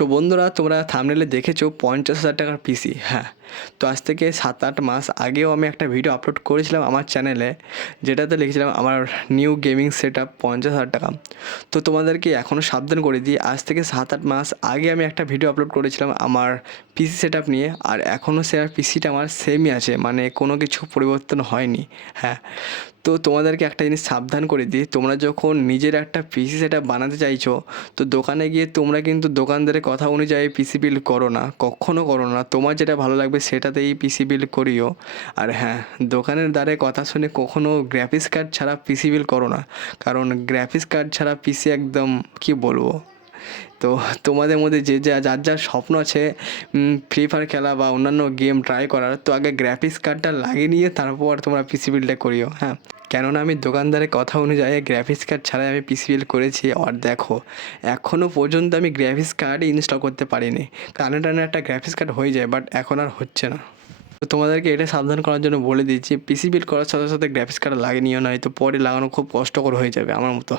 So বন্ধুরা, তোমরা থামনেলে দেখেছ পঞ্চাশ হাজার টাকার পিসি হ্যাঁ। তো আজ থেকে সাত আট মাস আগেও আমি একটা ভিডিও আপলোড করেছিলাম আমার চ্যানেলে যেটাতে লিখেছিলাম আমার নিউ গেমিং সেট আপ পঞ্চাশ হাজার টাকা। তো তোমাদেরকে এখনও সাবধান করে দিই, আজ থেকে সাত আট মাস আগে আমি একটা ভিডিও আপলোড করেছিলাম আমার পিসি সেট আপ নিয়ে, আর এখনও সে পিসিটা আমার সেমই আছে মানে কোনো কিছু পরিবর্তন হয়নি হ্যাঁ। তো তোমাদেরকে একটা জিনিস সাবধান করে দিই। তোমরা যখন নিজের একটা পিসি সেটা বানাতে চাইছো, তো দোকানে গিয়ে তোমরা কিন্তু দোকানদারের কথা অনুযায়ী পিসি বিল করো না কখনও করো না। তোমার যেটা ভালো লাগবে সেটাতেই পিসি বিল করিও। আর হ্যাঁ দোকানের দ্বারে কথা শুনে কখনও গ্রাফিক্স কার্ড ছাড়া পিসি বিল করো না। কারণ গ্রাফিক্স কার্ড ছাড়া পিসি একদম, কি বলব? তো তোমাদের মধ্যে যে যা, যার যার স্বপ্ন আছে ফ্রি ফায়ার খেলা বা অন্যান্য গেম ট্রাই করার, তো আগে গ্রাফিক্স কার্ডটা লাগিয়ে নিয়ে তারপর তোমরা পিসি বিলটা করিও হ্যাঁ। কেননা আমি দোকানদারের কথা অনুযায়ী গ্রাফিক্স কার্ড ছাড়াই আমি পিসি বিল করেছি আর দেখো এখনও পর্যন্ত আমি গ্রাফিক্স কার্ড ইনস্টল করতে পারিনি। কানে টানে একটা গ্রাফিক্স কার্ড হয়ে যায় বাট এখন আর হচ্ছে না। তো তোমাদেরকে এটা সাবধান করার জন্য বলে দিচ্ছি পিসি বিল করার সাথে সাথে গ্রাফিক্স কার্ড লাগিয়ে নিও নয় তো পরে লাগানো খুব কষ্টকর হয়ে যাবে আমার মতো।